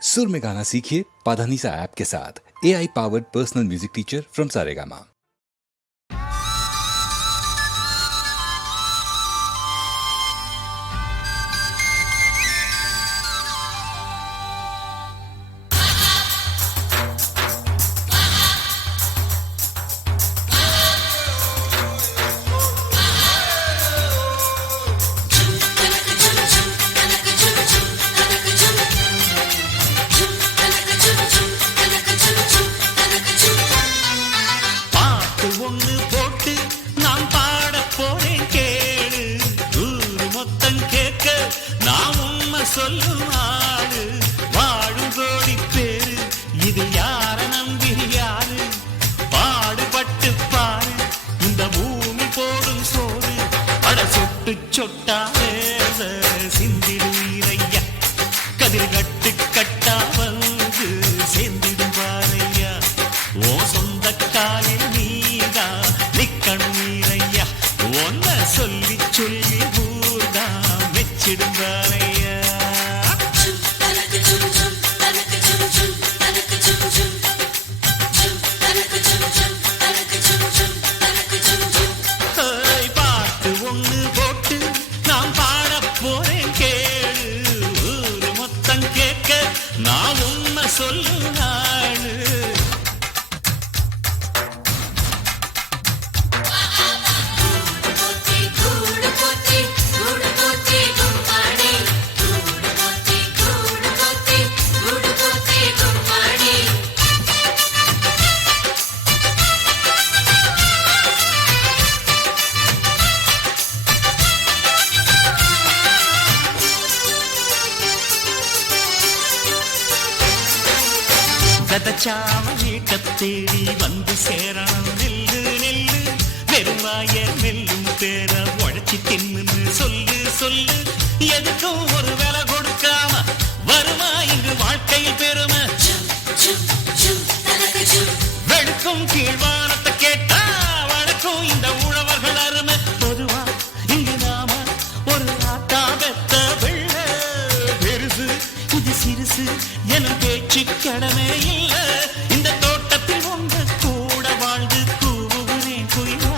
सुर में गाना सीखिए पाधानीसा ऐप के साथ। AI powered personal music teacher from Saregama. சொல்லும் ஆடு வாழும் கோடி பேரு இது யார நம்பி யாரு பாடுபட்டு பாரு இந்த பூமி போடும் சோறு அட சொட்டு சொட்டா சிந்திடுவீரையா கதிர் கட்டு கட்டா வந்து சேர்ந்திடும் பாரையா ஓ சொந்த காலில் நீதான் நிக்கணும் வீரையா ஒன்ன சொல்லி சொல்லி ஊர்தான் மெச்சிடும் பாரையா. நான் உண்மை சொல்லு நாளு கதச்சாம வீட்ட தேடி வந்து சேரணும் நெல்லு நெல்லு பெருமாய நெல்லும் பேர உழைச்சி தின்னு சொல்லு சொல்லு எதுக்கும் ஒரு வேலை கொடுக்காம வருமா இங்கு வாழ்க்கையில் பெருமை வெடுக்கும் கீழ்வானத்தை கேட்டா வழக்கும் இந்த உழவர்கள் அருமை பொதுவா இங்கு நாம ஒரு ஆட்டா பெத்த வெள்ள பெருசு இது சிறுசு என பேச்சு கடமை இல்ல இந்த தோட்டத்தில் உங்க கூட வாழ்ந்து கூவுகிறேன் குயிலா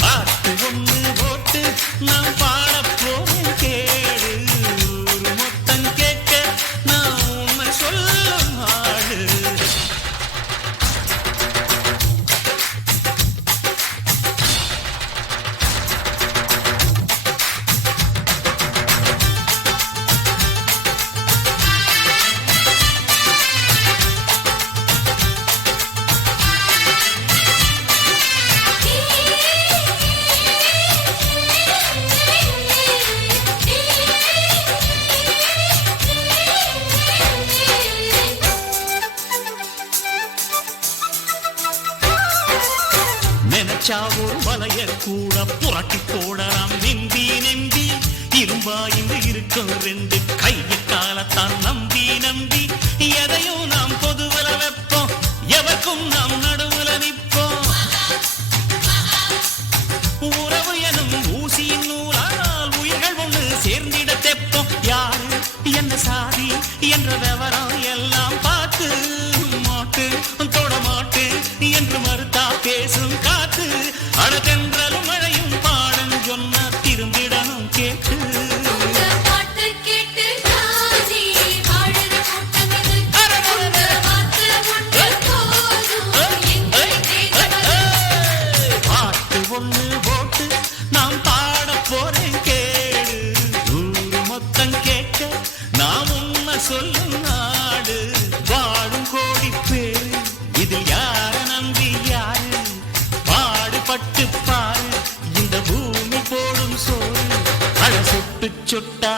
பாட்டு ஒண்ணு போட்டு நான் பாட போறேன் கேடு ஒரு மொத்தம் கேட்க நான் உண்மை சொல்லும் ஆடு. நினைச்சாவூர் வலைய கூட புரட்டி போடலாம் நம்பி நம்பி இரும்பா இங்கு இருக்கும் ரெண்டு கைய காலத்தான் நம்பி நம்பி எதையும் நாம் பொதுவல வைப்போம் எவருக்கும் நாம் நடுவுல நிற்போம் உறவு எனும் ஊசியின் நூலால் உயிர்கள் ஒன்று சேர்ந்திட தெப்போம் யாரு என்ன சாதி என்ற விவரம் எல்லாம் பார்த்து மாட்டு தொட மாட்டு என்று மறுத்தா பேசும் காத்து அடதென்றலும் மழையும் பாடம் சொன்ன திரும்பிடணும் கேட்டு பாட்டு ஒண்ணு போட்டு நாம் பாட போறேன் கேடு ஊரு மொத்தம் கேட்க நாம் உண்மை சொல்லும் நாடு வாழும் கோடி பேரு இதில் யார நம்பி யாரு பாடுபட்டு பாரு இந்த பூமி போடும் சோறு அழ சொட்டு சொட்டா